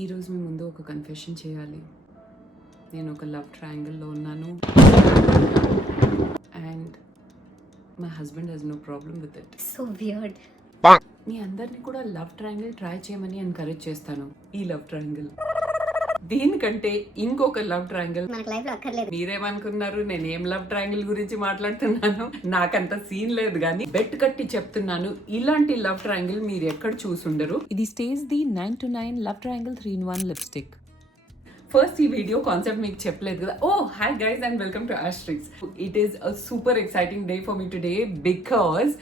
ఈరోజు మీ ముందు ఒక కన్ఫెషన్ చేయాలి. నేను ఒక లవ్ ట్రయాంగిల్లో ఉన్నాను and my husband has no problem with it. So weird. మీ అందరినీ కూడా లవ్ ట్రయాంగిల్ ట్రై చేయమని ఎంకరేజ్ చేస్తాను. ఈ లవ్ ట్రయాంగిల్ దీనికంటే ఇంకొక లవ్ ట్రయాంగిల్ మనకు లైఫ్ లో అక్కర్లేదు. మీరేమనుకున్నారు? నేను ఏం లవ్ ట్రయాంగిల్ గురించి మాట్లాడుతున్నాను? నాకంత సీన్ లేదు, కానీ బెట్ కట్టి చెప్తున్నాను, ఇలాంటి లవ్ ట్రయాంగిల్ మీరు ఎక్కడ చూసుండరు. ఇది stage the 9-9 love triangle 3-in-1 lipstick. First ఈ వీడియో కాన్సెప్ట్ మీకు చెప్పలేదు కదా. Oh hi guys and welcome to Astrix. It is a super exciting day for me today because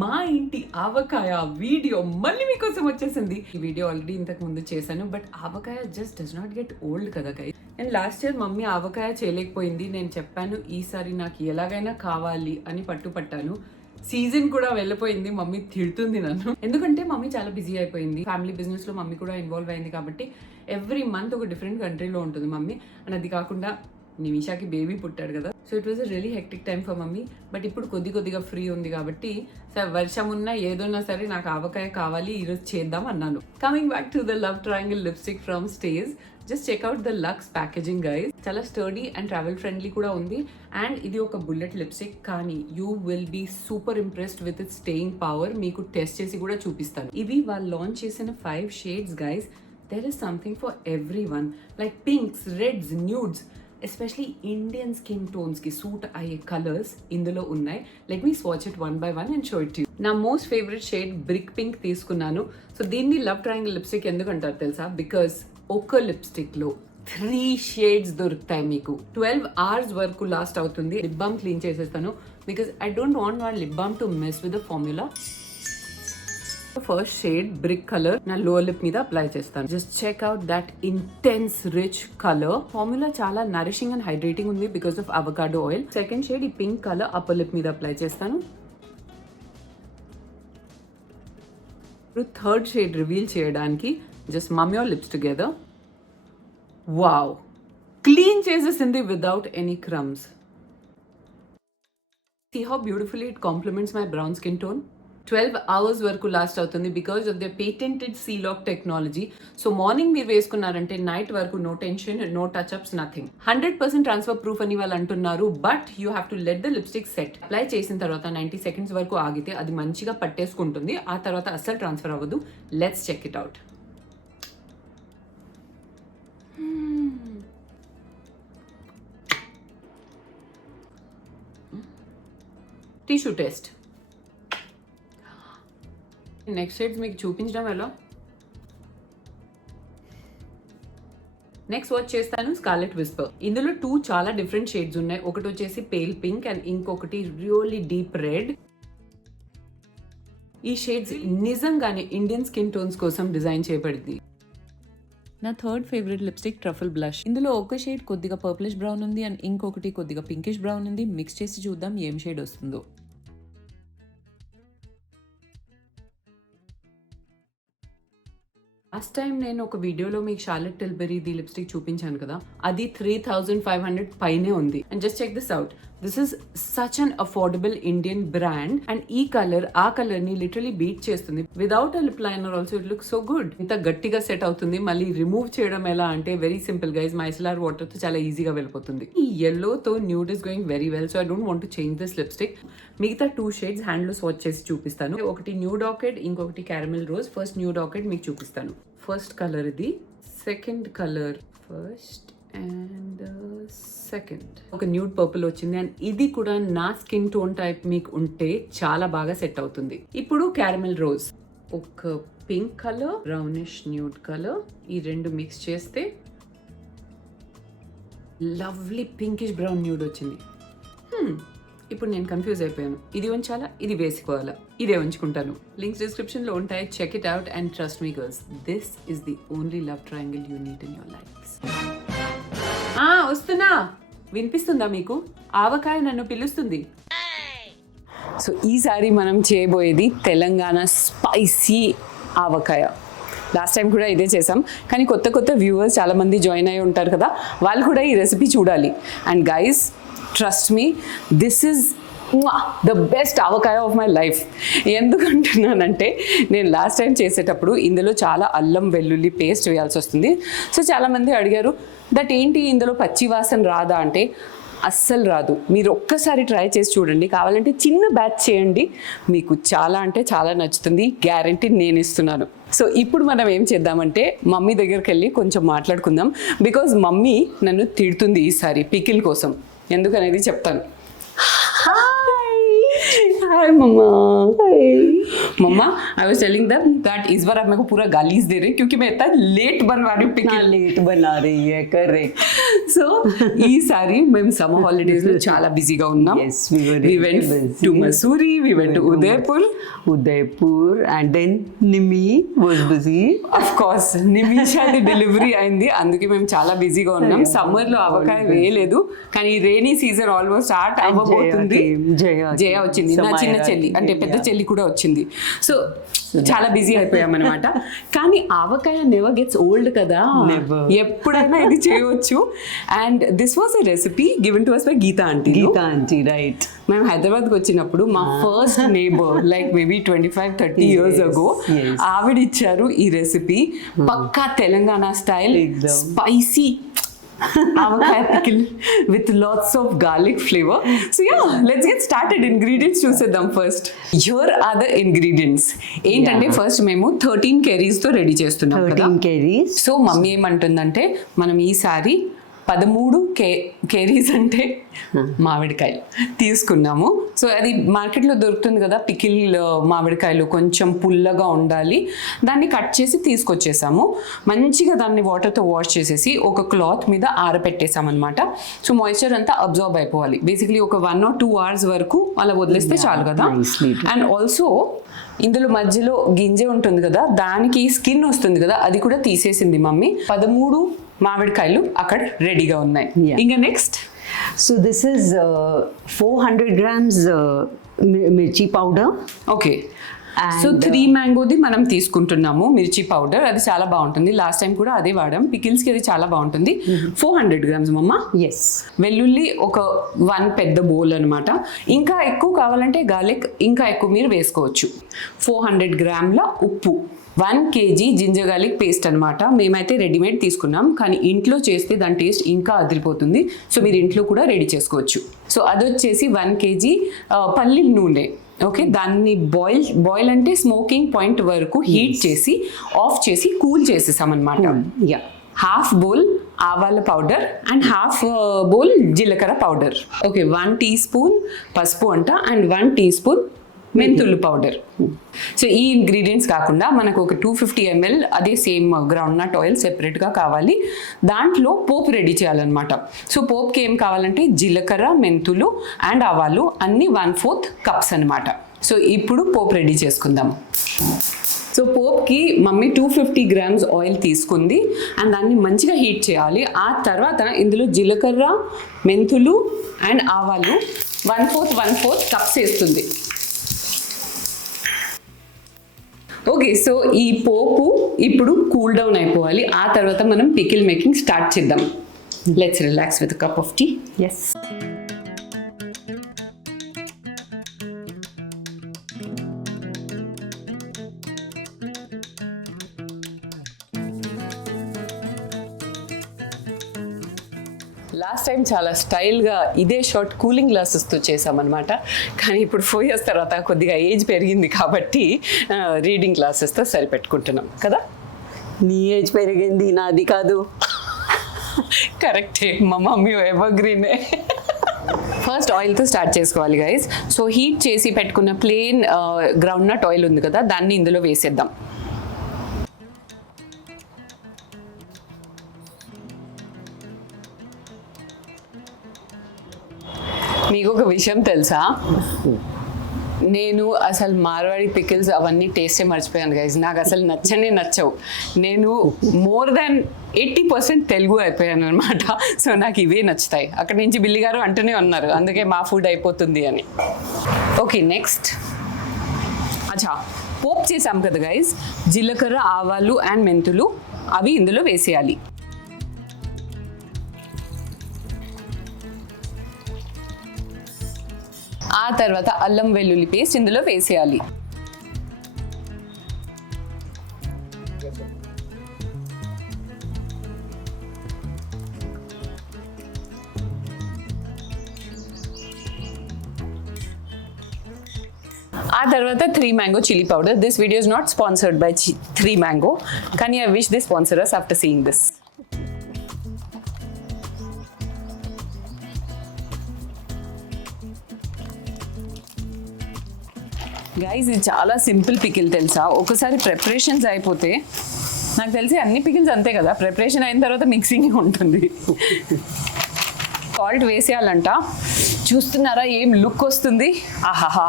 మా ఇంటి ఆవకాయ వీడియో మళ్ళీ మీకోసం వచ్చేసింది. ఈ వీడియో ఆల్రెడీ ఇంతకు ముందు చేశాను, but avakaya just does not get old కదా guys. And last year mummy avakaya చేయలేకపోయింది. నేను చెప్పాను ఈసారి నాకు ఎలాగైనా కావాలి అని పట్టుపట్టాను. సీజన్ కూడా వెళ్ళిపోయింది, మమ్మీ తిడుతుంది నన్ను, ఎందుకంటే మమ్మీ చాలా బిజీ అయిపోయింది. ఫ్యామిలీ బిజినెస్ లో మమ్మీ కూడా ఇన్వాల్వ్ అయింది కాబట్టి ఎవ్రీ మంత్ ఒక డిఫరెంట్ కంట్రీలో ఉంటుంది మమ్మీ. అండ్ అది కాకుండా నిమిషాకి బేబీ పుట్టాడు కదా, so it was a really hectic time for mummy. But ఇప్పుడు కొద్దిగా ఫ్రీ ఉంది కాబట్టి సార్ వర్షం ఉన్నా ఏదన్నా సరే నాకు ఆవకాయ కావాలి, ఈరోజు చేద్దాం అన్నాను. Coming back to the love triangle lipstick from stage. Just check out the luxe packaging guys. చాలా స్టర్డీ అండ్ ట్రావెల్ ఫ్రెండ్లీ కూడా ఉంది. అండ్ ఇది ఒక బుల్లెట్ లిప్స్టిక్, కానీ you will be super impressed with it staying power. మీకు టెస్ట్ చేసి కూడా చూపిస్తాను. ఇవి వాళ్ళు లాంచ్ చేసిన 5 shades guys. There is something for everyone, like pinks, reds, nudes, especially Indian skin tones కి సూట్ అయ్యే కలర్స్ ఇందులో ఉన్నాయి. Let me swatch it one by one and show it you. నా most favourite shade brick pink తీసుకున్నాను. So దీన్ని love triangle lipstick ఎందుకు అంటారు తెలుసా? బికాస్ ఒక లిప్స్టిక్ లో 3 shades దొరుకుతాయి మీకు. 12 hours వరకు లాస్ట్ అవుతుంది. లిప్ బామ్ క్లీన్ చేసేస్తాను because I don't want my lip balm to mess with the formula. First shade brick colour నా లోవర్ లిప్ మీద అప్లై చేస్తాను. Just check out that intense rich colour. Formula చాలా nourishing and hydrating ఉంది because of avocado oil. Second shade ఈ pink colour upper lip మీద apply చేస్తాను. ఇప్పుడు third shade reveal చేయడానికి just mum your lips together. Wow, clean చేసేసింది without any crumbs. See how beautifully it complements my brown skin tone. 12 hours వరకు last అవుతుంది because of the patented sealock technology. So morning మీరు వేసుకున్నారంటే night వరకు no tension, no touch ups, nothing. 100% transfer proof అని వాళ్ళు అంటున్నారు. But you have to let the lipstick set. Apply చేసిన తర్వాత 90 seconds వరకు ఆగితే అది మంచిగా పట్టేసుకుంటుంది. ఆ తర్వాత అస్సలు ట్రాన్స్ఫర్ అవ్వదు. Let's check it out. Tissue test. Next shades మీకు చూపించడం ఎలా. నెక్స్ట్ వాచ్ చేస్తాను స్కార్లెట్ విస్పర్. ఇందులో 2 చాలా డిఫరెంట్ షేడ్స్ ఉన్నాయి. ఒకటి వచ్చేసి పేల్ పింక్ అండ్ ఇంకొకటి రియల్లీ డీప్ రెడ్. ఈ షేడ్స్ నిజంగానే ఇండియన్ స్కిన్ టోన్స్ కోసం డిజైన్ చేయబడింది. నా third favourite lipstick truffle blush. ఇందులో ఒక షేడ్ కొద్దిగా పర్పులిష్ బ్రౌన్ ఉంది అండ్ ఇంకొకటి కొద్దిగా పింకిష్ బ్రౌన్ ఉంది. మిక్స్ చేసి చూద్దాం ఏం షేడ్ వస్తుందో. లాస్ట్ టైం నేను ఒక వీడియోలో మీకు షార్లెట్ టిల్బెరీ ది లిప్స్టిక్ చూపించాను కదా, అది 3500 పైనే ఉంది. And just check this out. This is such an affordable Indian brand and ఈ కలర్ ఆ కలర్ ని లిటరలీ బీట్ చేస్తుంది. Without a lip liner also it look so good. ఇంత గట్టిగా సెట్ అవుతుంది. మళ్ళీ రిమూవ్ చేయడం ఎలా అంటే very simple guys. Micellar water తో చాలా ఈజీగా వెళ్ళిపోతుంది. ఈ yellow తో nude is going very well. So I don't want to change this lipstick. మిగతా 2 షేడ్స్ హ్యాండ్ లో స్వాచ్ చేసి చూపిస్తాను. ఒకటి న్యూడ్ ఆర్కిడ్, ఇంకొకటి caramel rose. First nude orchid మీకు చూపిస్తాను. ఫస్ట్ కలర్ ఇది, second colour first and second ఒక న్యూడ్ పర్పుల్ వచ్చింది. అండ్ ఇది కూడా నా స్కిన్ టోన్ టైప్ మీకు ఉంటే చాలా బాగా సెట్ అవుతుంది. ఇప్పుడు క్యారమెల్ రోజ్, ఒక pink colour, brownish nude colour, ఈ రెండు మిక్స్ చేస్తే లవ్లీ పింకిష్ బ్రౌన్ న్యూడ్ వచ్చింది. ఇప్పుడు నేను కన్ఫ్యూజ్ అయిపోయాను. ఇది ఉంచాలా, ఇది వేసుకోవాలా, ఇదే ఉంచుకుంటాను. లింక్స్ డిస్క్రిప్షన్ లో ఉంటాయి. Check it out and trust me girls, this is the only love triangle you need in your life. వస్తున్నా. వినిపిస్తుందా మీకు? ఆవకాయ నన్ను పిలుస్తుంది. సో ఈసారి మనం చేయబోయేది తెలంగాణ స్పైసీ ఆవకాయ. లాస్ట్ టైం కూడా ఇదే చేసాం, కానీ కొత్త కొత్త వ్యూవర్స్ చాలామంది జాయిన్ అయి ఉంటారు కదా, వాళ్ళు కూడా ఈ రెసిపీ చూడాలి. And guys, trust me, this is the best avakaya of my life. ఎందుకంటున్నానంటే నేను లాస్ట్ టైం చేసేటప్పుడు ఇందులో చాలా అల్లం వెల్లుల్లి పేస్ట్ వేయాల్సి వస్తుంది. సో చాలామంది అడిగారు, దట్ ఏంటి ఇందులో పచ్చి వాసన రాదా అంటే, అస్సలు రాదు. మీరు ఒక్కసారి ట్రై చేసి చూడండి, కావాలంటే చిన్న బ్యాచ్ చేయండి, మీకు చాలా అంటే చాలా నచ్చుతుంది, గ్యారంటీ నేను ఇస్తున్నాను. సో ఇప్పుడు మనం ఏం చేద్దామంటే మమ్మీ దగ్గరికి వెళ్ళి కొంచెం మాట్లాడుకుందాం. బికాజ్ మమ్మీ నన్ను తిడుతుంది ఈసారి పికిల్ కోసం, ఎందుకనేది చెప్తాను. Hi mamma. Mamma, I was telling them that इस बार आप मेरे को पूरा गालीज दे रहे हैं क्योंकि मैं इतना लेट बनवा रही हूँ पिकल. लेट बना रही है, करेक्ट. సో ఈసారి మేము సమ్మర్ హాలిడేస్ లో చాలా బిజీగా ఉన్నాం. Yes, we were we really went busy. to Mussoorie, we went to Udaipur, and then Nimi was busy. Of course నిమిషాది డెలివరీ అయింది, అందుకే మేము చాలా బిజీగా ఉన్నాం. సమ్మర్ లో అవకాయ వేయలేదు, కానీ రైనీ సీజన్ ఆల్మోస్ట్ స్టార్ట్ అవ్వబోతుంది. జయ వచ్చింది, నా చిన్న చెల్లి, అంటే పెద్ద చెల్లి కూడా వచ్చింది. సో చాలా బిజీ అయిపోయాం అనమాట. కానీ ఆవకాయ నెవర్ గెట్స్ ఓల్డ్ కదా, ఎప్పుడైనా ఇది చేయవచ్చు. And this was a recipe given to us by Geeta aunty. Right. మేము హైదరాబాద్కి వచ్చినప్పుడు మా first neighbour like maybe 25-30 years ago ఆవిడ ఇచ్చారు ఈ రెసిపీ. పక్కా Telangana style spicy avocado pickle with lots of garlic flavor. So yeah, let's get started. Ingredients చూసేద్దాం first. Here are the ingredients. ఏంటంటే ఫస్ట్ మేము 13 curries తో రెడీ చేస్తున్నాం కదా. 13 curries. సో మమ్మీ ఏమంటుందంటే మనం ఈసారి 13 కేరీస్ అంటే మామిడికాయలు తీసుకున్నాము. సో అది మార్కెట్లో దొరుకుతుంది కదా పికిల్ మామిడికాయలు, కొంచెం పుల్లగా ఉండాలి. దాన్ని కట్ చేసి తీసుకొచ్చేసాము. మంచిగా దాన్ని వాటర్తో వాష్ చేసేసి ఒక క్లాత్ మీద ఆరపెట్టేసామన్నమాట. సో మాయిశ్చర్ అంతా అబ్జర్వ్ అయిపోవాలి. బేసిక్లీ ఒక 1 or 2 hours వరకు అలా వదిలేస్తే చాలు కదా. అండ్ ఆల్సో ఇందులో మధ్యలో గింజ ఉంటుంది కదా, దానికి స్కిన్ వస్తుంది కదా, అది కూడా తీసేసింది మమ్మీ. 13 మామిడికాయలు అక్కడ రెడీగా ఉన్నాయి. ఇంకా next, so this is 400 grams మిర్చి పౌడర్. ఓకే. సో 3 మ్యాంగోది మనం తీసుకుంటున్నాము మిర్చి పౌడర్. అది చాలా బాగుంటుంది, లాస్ట్ టైం కూడా అదే వాడాం పికిల్స్కి, అది చాలా బాగుంటుంది. 400 grams మమ్మ. ఎస్. వెల్లుల్లి ఒక 1 పెద్ద బౌల్ అనమాట. ఇంకా ఎక్కువ కావాలంటే గార్లిక్ ఇంకా ఎక్కువ మీరు వేసుకోవచ్చు. 400 grams ఉప్పు, 1 kg జింజర్ గార్లిక్ పేస్ట్ అనమాట. మేమైతే రెడీమేడ్ తీసుకున్నాం, కానీ ఇంట్లో చేస్తే దాని టేస్ట్ ఇంకా అదిరిపోతుంది. సో మీరు ఇంట్లో కూడా రెడీ చేసుకోవచ్చు. సో అది వచ్చేసి 1 kg పల్లి నూనె. ఓకే, దాన్ని బాయిల్ అంటే స్మోకింగ్ పాయింట్ వరకు హీట్ చేసి ఆఫ్ చేసి కూల్ చేసేసామన్నమాట. యా. హాఫ్ బౌల్ ఆవాల పౌడర్ అండ్ హాఫ్ బౌల్ జీలకర్ర పౌడర్. ఓకే, 1 teaspoon పసుపు అంట అండ్ 1 teaspoon మెంతులు పౌడర్. సో ఈ ఇంగ్రీడియంట్స్ కాకుండా మనకు ఒక 250 ml అదే సేమ్ గ్రౌండ్ నట్ ఆయిల్ సెపరేట్గా కావాలి. దాంట్లో పోపు రెడీ చేయాలన్నమాట. సో పోపుకి ఏం కావాలంటే జీలకర్ర, మెంతులు అండ్ ఆవాలు అన్నీ 1/4 cups అనమాట. సో ఇప్పుడు పోపు రెడీ చేసుకుందాం. సో పోప్కి మమ్మీ 250 grams ఆయిల్ తీసుకుంది అండ్ దాన్ని మంచిగా హీట్ చేయాలి. ఆ తర్వాత ఇందులో జీలకర్ర, మెంతులు అండ్ ఆవాలు 1/4 cups వేస్తుంది. ఓకే, సో ఈ పోపు ఇప్పుడు కూల్ డౌన్ అయిపోవాలి. ఆ తర్వాత మనం పికిల్ మేకింగ్ స్టార్ట్ చేద్దాం. Let's relax with cup of tea. Yes. Last time చాలా స్టైల్గా ఇదే షార్ట్ కూలింగ్ గ్లాసెస్తో చేసామన్నమాట. కానీ ఇప్పుడు 4 years తర్వాత కొద్దిగా ఏజ్ పెరిగింది కాబట్టి రీడింగ్ గ్లాసెస్తో సరిపెట్టుకుంటున్నాం కదా. నీ ఏజ్ పెరిగింది, నాది కాదు. కరెక్టే, మా మమ్మీ ఎవర్ గ్రీనే. ఫస్ట్ ఆయిల్తో స్టార్ట్ చేసుకోవాలి గైస్. సో హీట్ చేసి పెట్టుకున్న ప్లెయిన్ గ్రౌండ్ నట్ ఆయిల్ ఉంది కదా, దాన్ని ఇందులో వేసేద్దాం. మీకు ఒక విషయం తెలుసా, నేను అసలు మార్వాడి పికిల్స్ అవన్నీ టేస్టే మర్చిపోయాను గైజ్. నాకు అసలు నచ్చవు. నేను మోర్ దాన్ 80% తెలుగు అయిపోయాను అనమాట. సో నాకు ఇవే నచ్చుతాయి. అక్కడి నుంచి బిల్లి గారు అంటూనే ఉన్నారు, అందుకే మా ఫుడ్ అయిపోతుంది అని. ఓకే, నెక్స్ట్ అచ్చా, పోప్ చేసాం కదా గైజ్, జీలకర్ర, ఆవాలు అండ్ మెంతులు అవి ఇందులో వేసేయాలి. ఆ తర్వాత అల్లం వెల్లుల్లి పేస్ట్ ఇందులో వేసేయాలి. ఆ తర్వాత 3 mango chili powder. This video is not sponsored by 3 mango. Can I wish they sponsor us after seeing this? Guys, ఇది చాలా సింపుల్ పికిల్ తెలుసా. ఒకసారి ప్రిపరేషన్స్ అయిపోతే, నాకు తెలిసి అన్ని పికిల్స్ అంతే కదా, ప్రిపరేషన్ అయిన తర్వాత మిక్సింగ్ ఉంటుంది. సాల్ట్ వేసేయాలంట. చూస్తున్నారా ఏం లుక్ వస్తుంది, ఆహాహా.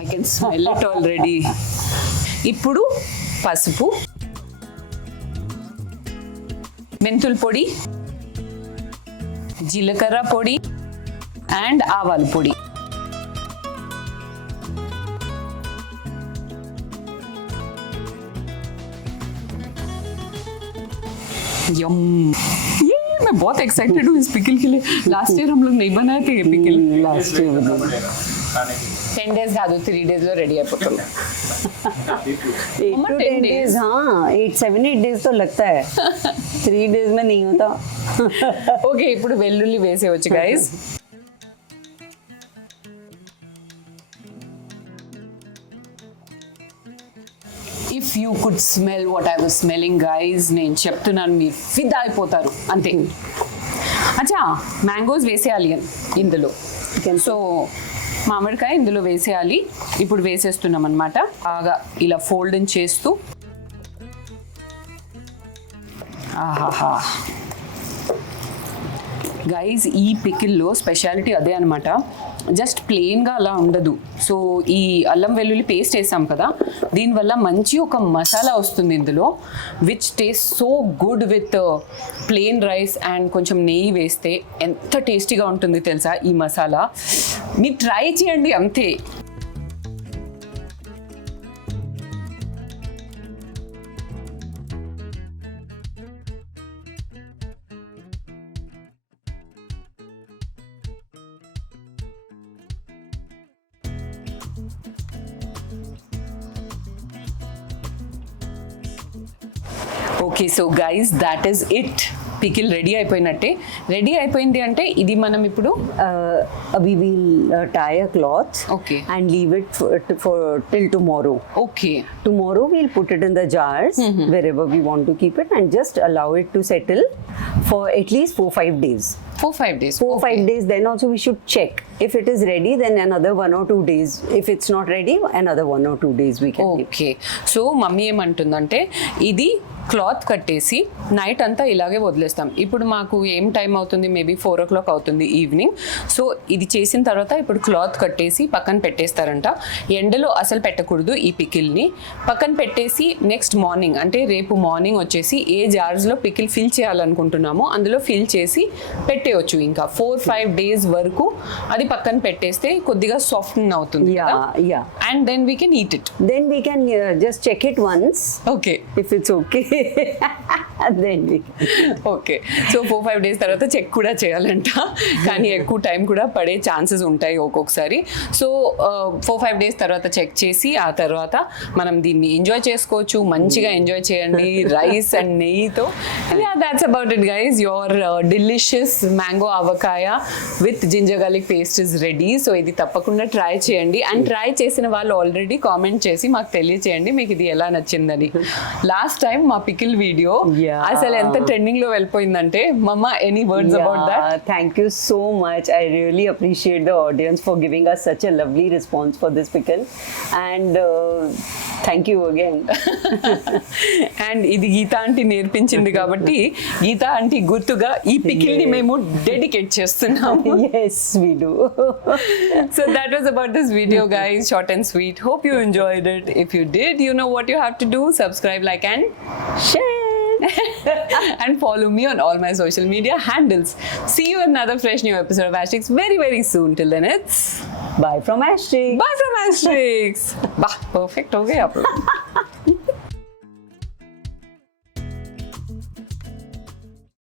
I can smell it already. ఇప్పుడు పసుపు, మెంతుల పొడి, జీలకర్ర పొడి అండ్ ఆవాల పొడి. यम, ये मैं बहुत एक्साइटेड हूँ इस पिकल के लिए. लास्ट ईयर हम लोग नहीं बनाए थे ये पिकल. लास्ट ईयर 10 days కాదు, 3 days లో రెడీ అయిపోతుంది. 8 to 10 days. हाँ, 7-8 days तो लगता है. 3 days में नहीं होता. ఓకే, ఇప్పుడు వెల్లుల్లి వేసేవచ్చు guys. If you could smell what I was smelling guys, నేను చెప్తున్నాను మీరు ఫిదా అయిపోతారు అంతే. అచ్చా, మ్యాంగోస్ వేసేయాలి ఇందులో. సో మామిడికాయ ఇందులో వేసేయాలి. ఇప్పుడు వేసేస్తున్నాం అనమాట. బాగా ఇలా ఫోల్డింగ్ చేస్తూ, ఆహాహా గైజ్, ఈ పికిల్లో స్పెషాలిటీ అదే అనమాట. జస్ట్ ప్లెయిన్గా అలా ఉండదు. సో ఈ అల్లం వెల్లుల్లి పేస్ట్ వేసాం కదా, దీనివల్ల మంచి ఒక మసాలా వస్తుంది ఇందులో, which taste so good with plain rice and కొంచెం నెయ్యి వేస్తే ఎంత టేస్టీగా ఉంటుంది తెలుసా ఈ మసాలా. మీరు ట్రై చేయండి అంతే. Okay, so guys, that is it. Pickle ready అయిపోయినట్టే. రెడీ అయిపోయింది అంటే ఇది మనం ఇప్పుడు we will tie a cloth Okay. and leave it for till tomorrow. Okay. Tomorrow we'll put it in the jars wherever we want to keep it and just allow it to settle for at least 4-5 days. 4-5 days. 4-5 days. Then also we should check if it is ready. Then another 1 or 2 days. If it's not ready, another 1 or 2 days we can keep. Okay. So mummy ఏమంటుందంటే, ఇది cloth కట్టేసి night అంతా ఇలాగే వదిలేస్తాం. ఇప్పుడు మాకు ఏం time అవుతుంది, మేబీ 4 o'clock అవుతుంది ఈవినింగ్. సో ఇది చేసిన తర్వాత ఇప్పుడు క్లాత్ కట్టేసి పక్కన పెట్టేస్తారంట. ఎండలో అసలు పెట్టకూడదు ఈ పికిల్ని. పక్కన పెట్టేసి నెక్స్ట్ మార్నింగ్, అంటే రేపు మార్నింగ్ వచ్చేసి ఏ జార్స్లో పికిల్ ఫిల్ చేయాలనుకుంటున్నామో అందులో ఫిల్ చేసి పెట్టేయచ్చు. ఇంకా 4-5 days వరకు అది పక్కన పెట్టేస్తే కొద్దిగా సాఫ్టన్ అవుతుంది. Yeah. And then we can eat it. Then we can just check it once. Okay. If it's okay, then we can. Okay. So 4-5 days తర్వాత చెక్ కూడా చేయాలంట, కానీ ఎక్కువ టైం కూడా పడే ఛాన్సెస్ ఉంటాయి ఒక్కొక్కసారి. సో 4-5 days తర్వాత చెక్ చేసి ఆ తర్వాత మనం దీన్ని ఎంజాయ్ చేసుకోవచ్చు. మంచిగా ఎంజాయ్ చేయండి రైస్ అండ్ నెయ్యితో. Ya, that's about it guys. Your delicious mango avakaya with ginger garlic paste is ready. So ఇది తప్పకుండా ట్రై చేయండి. అండ్ ట్రై చేసిన వాళ్ళు ఆల్రెడీ కామెంట్ చేసి మాకు తెలియచేయండి మీకు ఇది ఎలా నచ్చిందని. లాస్ట్ టైం మా పికిల్ వీడియో Yeah. అసలు ఎంత ట్రెండింగ్ లో వెళ్ళిపోయిందంటే మమ్మ any words about that? Thank you so much. I really appreciate the audience for giving us such a lovely response for this pickle. And thank you again. And ఇది Gita aunty నేర్పించింది కాబట్టి Gita aunty గుర్తుగా ఈ pickle ని మేము dedicate చేస్తున్నాము. Yes, we do. So that was about this video, guys. Short and sweet. Hope you enjoyed it. If you did, you know what you have to do. Subscribe, like, and Share. and follow me on all my social media handles. See you in another fresh new episode of Asterix very, very soon. Till then, it's Bye from Ashley. bye from Asterix. Bah, perfect. Okay, upload.